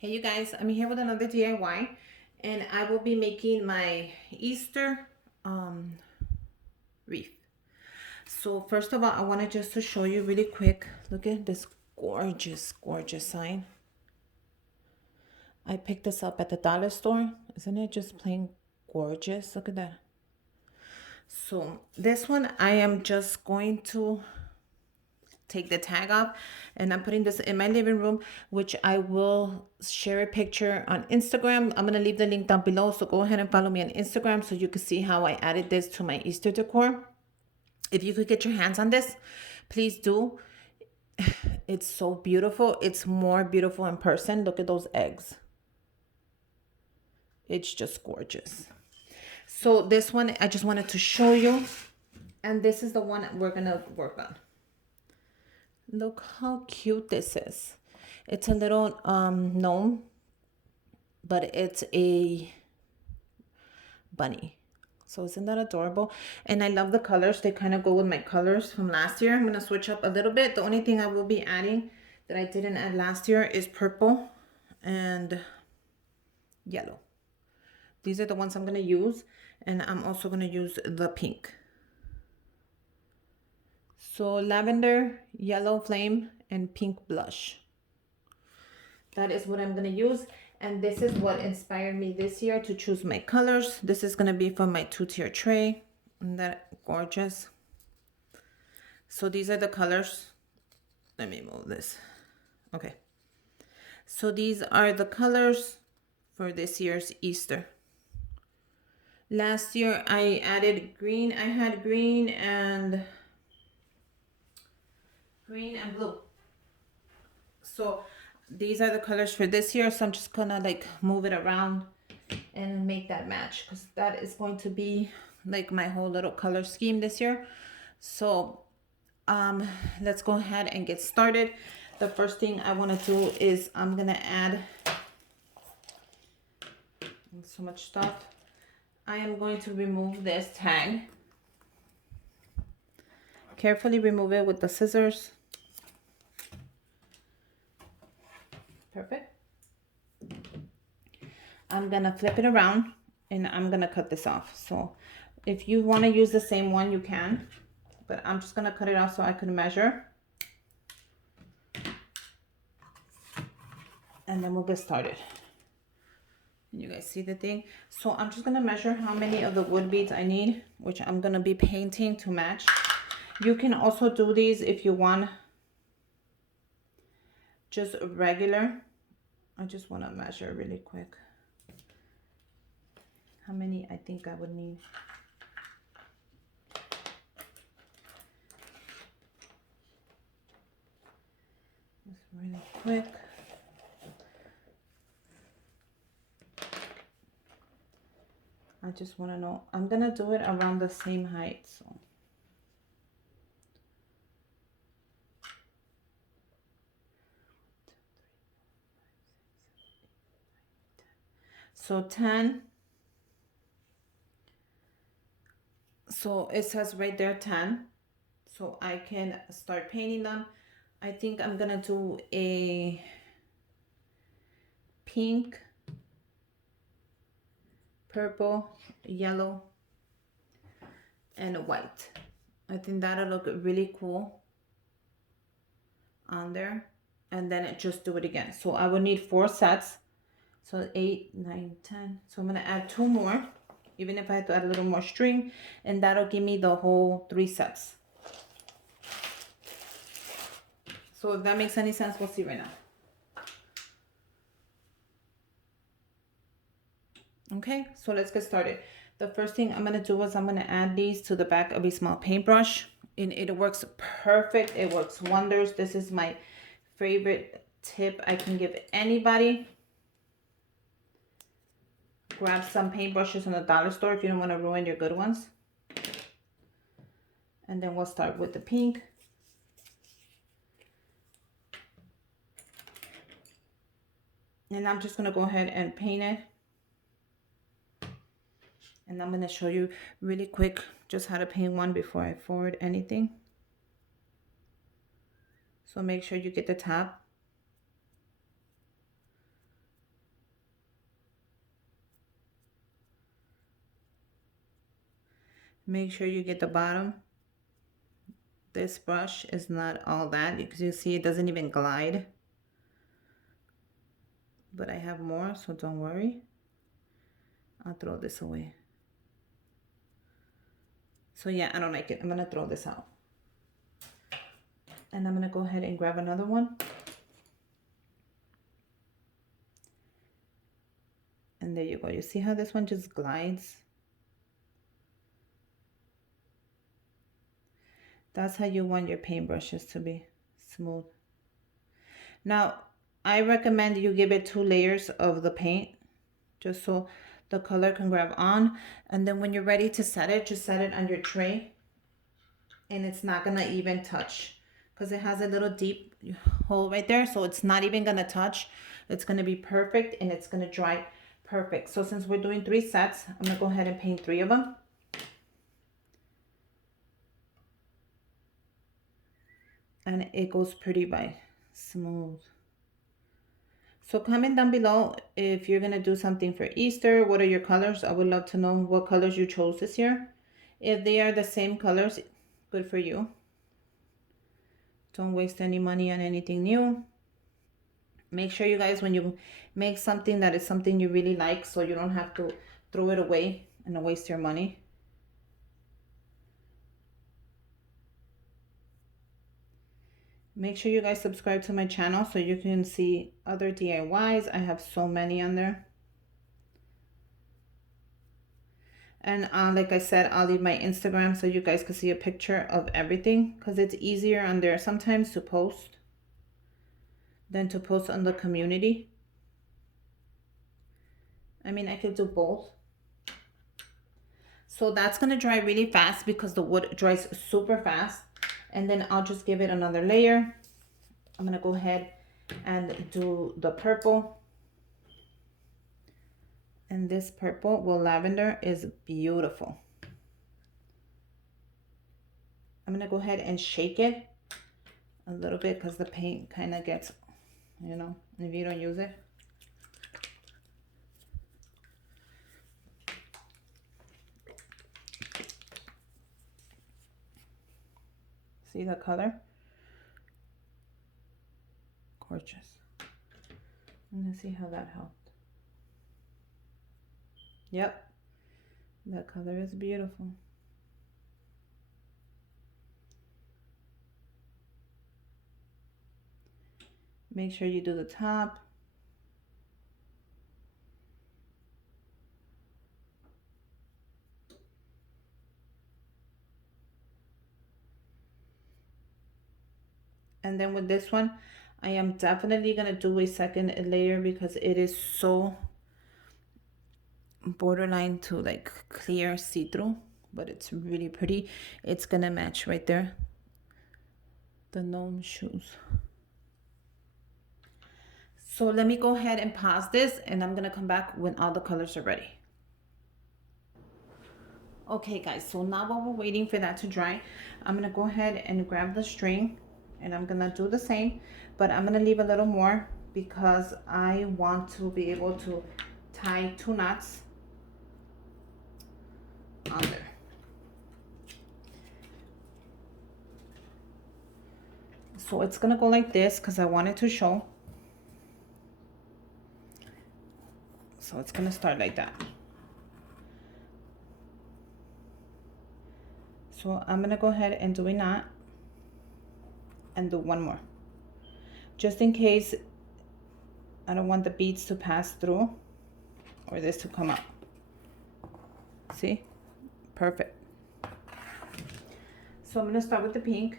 Hey you guys, I'm here with another DIY and I will be making my Easter um, wreath. So first of all, I wanted just to show you really quick. Look at this gorgeous sign. I picked this up at the dollar store. Isn't it just plain gorgeous? Look at that. So this one I am just going to take the tag off, and I'm putting this in my living room, which I will share a picture on Instagram. I'm gonna leave the link down below, so go ahead and follow me on Instagram so you can see how I added this to my Easter decor. If you could get your hands on this, please do. It's so beautiful. It's more beautiful in person. Look at those eggs. It's just gorgeous. So this one I just wanted to show you, and this is the one we're gonna work on. Look how cute this is. It's a little gnome, but it's a bunny. So isn't that adorable? And I love the colors. They kind of go with my colors from last year. I'm going to switch up a little bit. The only thing I will be adding that I didn't add last year is purple and yellow. These are the ones I'm going to use. And I'm also going to use the pink. So lavender, yellow flame, and pink blush. That is what I'm going to use. And this is what inspired me this year to choose my colors. This is going to be from my 2-tier tray. Isn't that gorgeous? So these are the colors. Let me move this. Okay. So these are the colors for this year's Easter. Last year I added green. I had green and blue. So these are the colors for this year. So I'm just gonna like move it around and make that match, because that is going to be like my whole little color scheme this year. So let's go ahead and get started. The first thing I want to do is I'm gonna add so much stuff. I am going to remove this tag. Carefully remove it with the scissors. Perfect. I'm gonna flip it around and I'm gonna cut this off. So if you want to use the same one, you can, but I'm just gonna cut it off so I can measure, and then we'll get started. You guys see the thing? So I'm just gonna measure how many of the wood beads I need, which I'm gonna be painting to match. You can also do these if you want just regular. I just want to measure really quick how many I think I would need. Just really quick. I just want to know. I'm gonna do it around the same height. So 10. So it says right there 10. So I can start painting them. I think I'm gonna do a pink, purple, yellow, and white. I think that'll look really cool on there. And then just do it again. So I will need 4 sets. So 8, 9, 10. So I'm gonna add 2 more, even if I have to add a little more string, and that'll give me the whole 3 sets. So if that makes any sense, we'll see right now. Okay, so let's get started. The first thing I'm gonna do is I'm gonna add these to the back of a small paintbrush, and it works perfect. It works wonders. This is my favorite tip I can give anybody. Grab some paintbrushes in the dollar store if you don't want to ruin your good ones. And then we'll start with the pink. And I'm just gonna go ahead and paint it. And I'm gonna show you really quick just how to paint one before I forward anything. So make sure you get the top. Make sure you get the bottom. This brush is not all that, because you see it doesn't even glide. But I have more, so don't worry. I'll throw this away. So yeah, I don't like it. I'm gonna throw this out. And I'm gonna go ahead and grab another one. And there you go. You see how this one just glides? That's how you want your paintbrushes to be, smooth. Now, I recommend you give it 2 layers of the paint, just so the color can grab on. And then when you're ready to set it, just set it on your tray. And it's not gonna even touch, because it has a little deep hole right there. So it's not even gonna touch. It's gonna be perfect, and it's gonna dry perfect. So since we're doing 3 sets, I'm gonna go ahead and paint 3 of them. And it goes pretty by smooth. So comment down below if you're gonna do something for Easter. What are your colors? I would love to know what colors you chose this year. If they are the same colors, good for you. Don't waste any money on anything new. Make sure you guys, when you make something, that is something you really like, so you don't have to throw it away and waste your money. Make sure you guys subscribe to my channel so you can see other DIYs. I have so many on there. And like I said, I'll leave my Instagram so you guys can see a picture of everything, because it's easier on there sometimes to post than to post on the community. I mean, I could do both. So that's going to dry really fast because the wood dries super fast. And then I'll just give it another layer. I'm going to go ahead and do the purple. And this purple with lavender is beautiful. I'm going to go ahead and shake it a little bit, because the paint kind of gets, you know, if you don't use it. See the color? Gorgeous. I'm gonna see how that helped. Yep, that color is beautiful. Make sure you do the top. And then with this one, I am definitely gonna do a second layer, because it is so borderline to like clear see-through, but it's really pretty. It's gonna match right there, the gnome shoes. So let me go ahead and pause this, and I'm gonna come back when all the colors are ready. Okay guys, so now while we're waiting for that to dry, I'm gonna go ahead and grab the string, and I'm gonna do the same, but I'm gonna leave a little more because I want to be able to tie 2 knots on there. So it's gonna go like this because I want it to show. So it's gonna start like that. So I'm gonna go ahead and do a knot and do 1 more, just in case I don't want the beads to pass through or this to come up. See? Perfect. So I'm gonna start with the pink.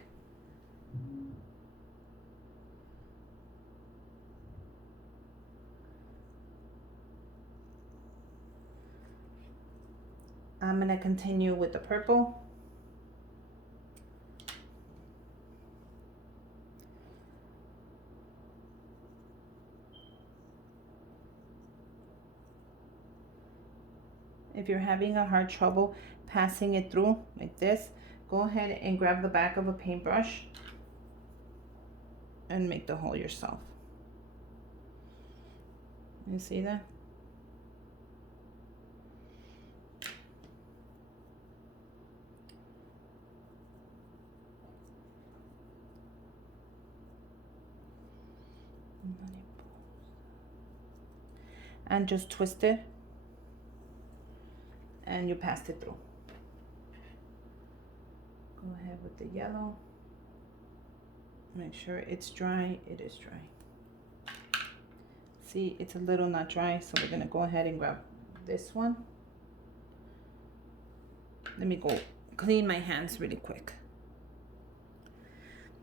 I'm gonna continue with the purple. If you're having a hard trouble passing it through like this, go ahead and grab the back of a paintbrush and make the hole yourself. You see that? and just twist it, and you pass it through. Go ahead with the yellow. Make sure it's dry. It is dry. See, it's a little not dry, so we're gonna go ahead and grab this one. Let me go clean my hands really quick.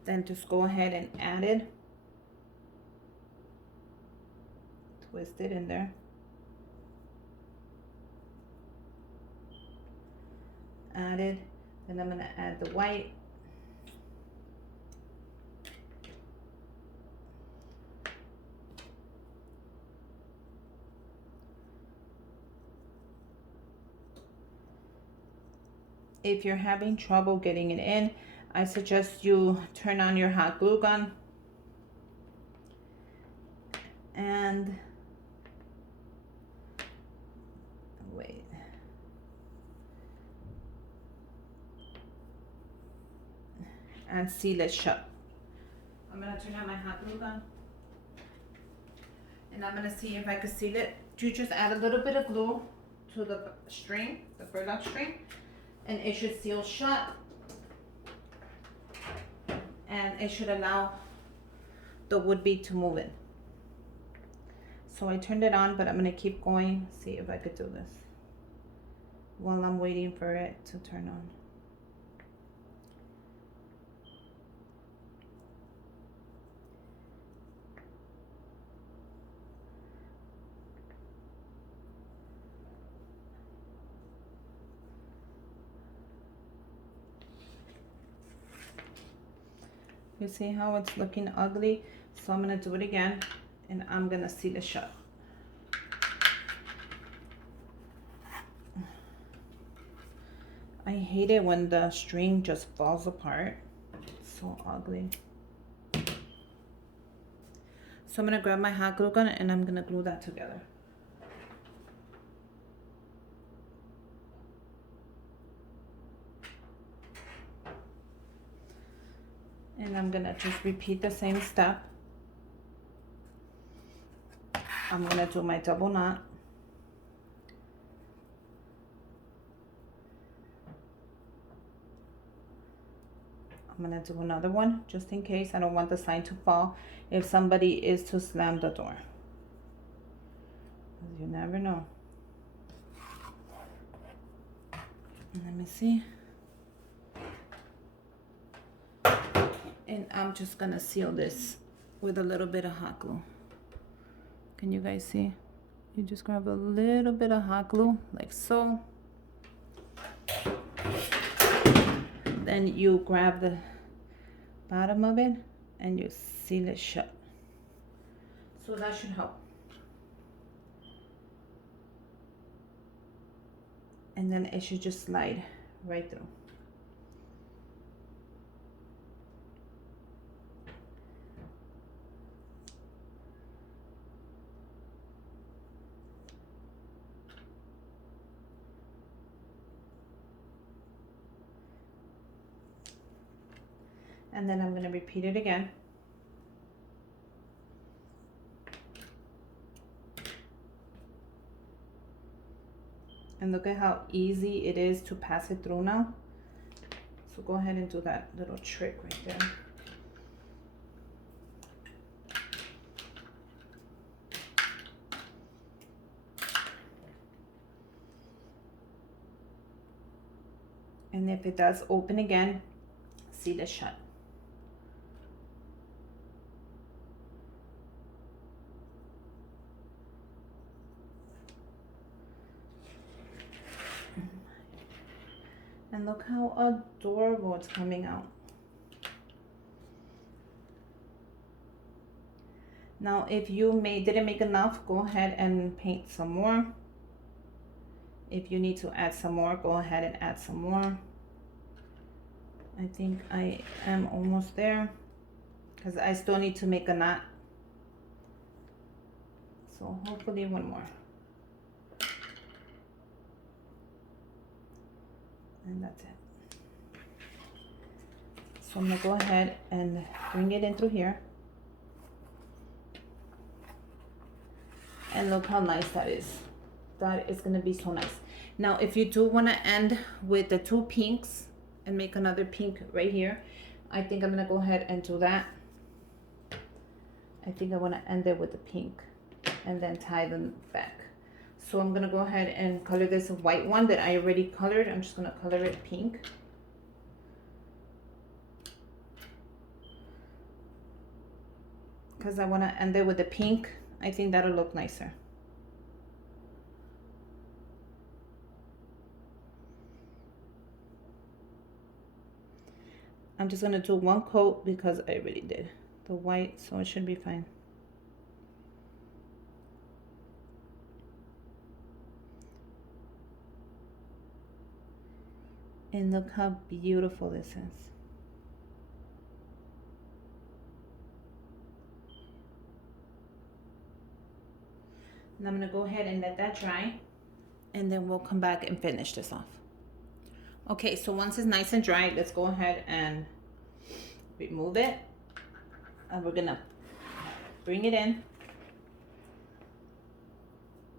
Then just go ahead and add it. Twist it in there. Add it. Then I'm gonna add the white. If you're having trouble getting it in, I suggest you turn on your hot glue gun and wait. And seal it shut. I'm gonna turn on my hot glue gun and I'm gonna see if I can seal it. You just add a little bit of glue to the string, the burlap string, and it should seal shut, and it should allow the wood bead to move in. So I turned it on, but I'm gonna keep going, see if I could do this while I'm waiting for it to turn on. You see how it's looking ugly? So I'm gonna do it again and I'm gonna seal it shut. I hate it when the string just falls apart. It's so ugly. So I'm gonna grab my hot glue gun and I'm gonna glue that together. And I'm gonna just repeat the same step. I'm gonna do my double knot. I'm gonna do another one just in case. I don't want the sign to fall if somebody is to slam the door. You never know. Let me see. And I'm just gonna seal this with a little bit of hot glue. Can you guys see? You just grab a little bit of hot glue like so. Then you grab the bottom of it and you seal it shut. So that should help. And then it should just slide right through. And then I'm going to repeat it again. And look at how easy it is to pass it through now. So go ahead and do that little trick right there. And if it does open again, seal it shut. And look how adorable it's coming out. Now, if you didn't make enough, go ahead and paint some more. If you need to add some more, go ahead and add some more. I think I am almost there because I still need to make a knot. So hopefully one more. And that's it. So I'm gonna go ahead and bring it in through here. And look how nice that is. That is gonna be so nice. Now, if you do wanna end with the 2 pinks and make another pink right here, I think I'm gonna go ahead and do that. I think I wanna end it with the pink and then tie them back. So I'm gonna go ahead and color this white one that I already colored. I'm just gonna color it pink. Because I wanna end it with the pink. I think that'll look nicer. I'm just gonna do 1 coat because I already did the white, so it should be fine. And look how beautiful this is. And I'm gonna go ahead and let that dry, and then we'll come back and finish this off. Okay, so once it's nice and dry, let's go ahead and remove it. And we're gonna bring it in.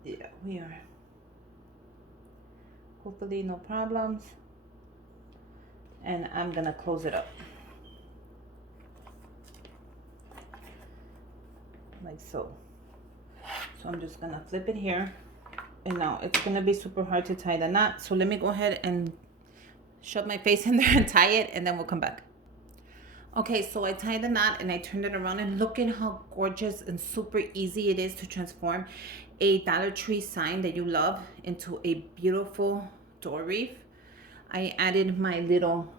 Yeah, we are. Hopefully no problems. And I'm gonna close it up. Like so. So I'm just gonna flip it here. And now it's gonna be super hard to tie the knot. So let me go ahead and shove my face in there and tie it, and then we'll come back. Okay, so I tied the knot and I turned it around, and look at how gorgeous and super easy it is to transform a Dollar Tree sign that you love into a beautiful door wreath. I added my little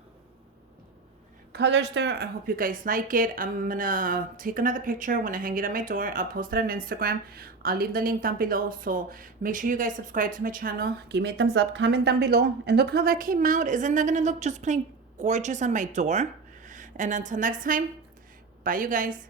colors there. I hope you guys like it. I'm gonna take another picture when I hang it on my door. I'll post it on Instagram. I'll leave the link down below. So make sure you guys subscribe to my channel. Give me a thumbs up, comment down below. And look how that came out. Isn't that gonna look just plain gorgeous on my door? And until next time, bye you guys.